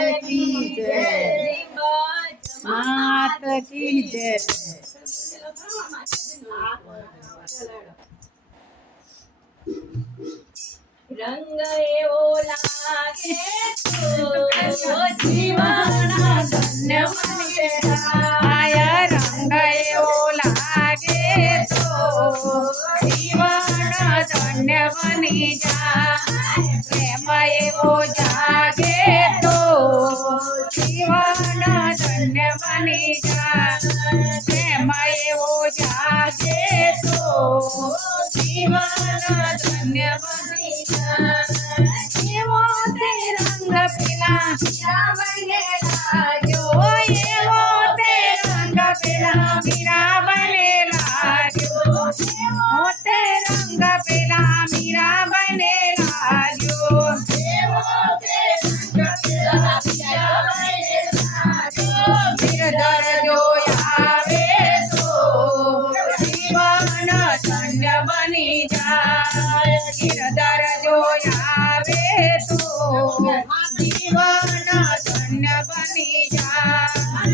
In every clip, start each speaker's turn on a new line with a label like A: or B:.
A: लाल की
B: जय माता की जय रंग एवो लागे तो जीवाना धन्य
A: आया रंग एवो लागे तो जीवाना धन्य बनी जा બની જાય પ્રેમ એવો જાગે તો જીવન ધન્ય બની જાય એવો તે રંગ પેલા મીરાબને લાગ્યો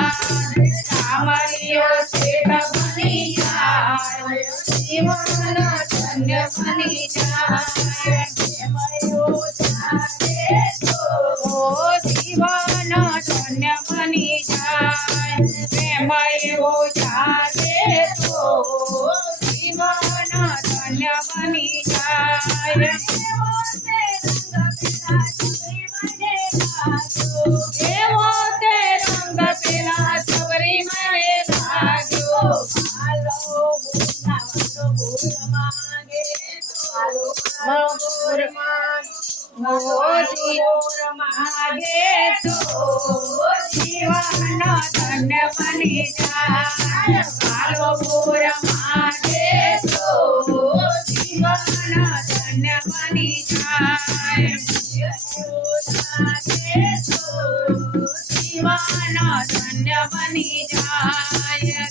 A: બની જાય સામરિયો શેઠ બની જાય જીવન ધન્ય બની જાય પ્રેમ એવો જાગે તો જીવન ધન્ય બની જાય પ્રેમ मोर मोरी मागे तो जीवन धन बनी जाए मालो जीवन धन बनी जाए जीवन धन्य बनी जाय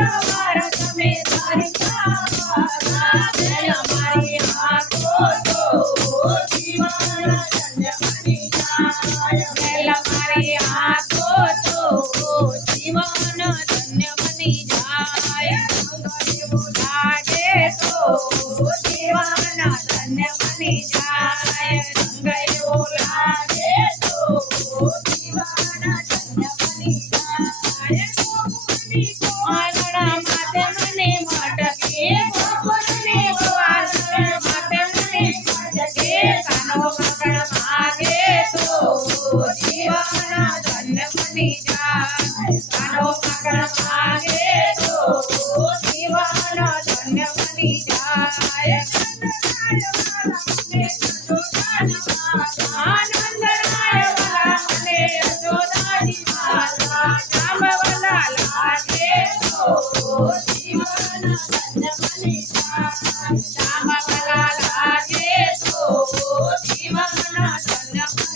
A: Yes.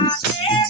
A: Amen.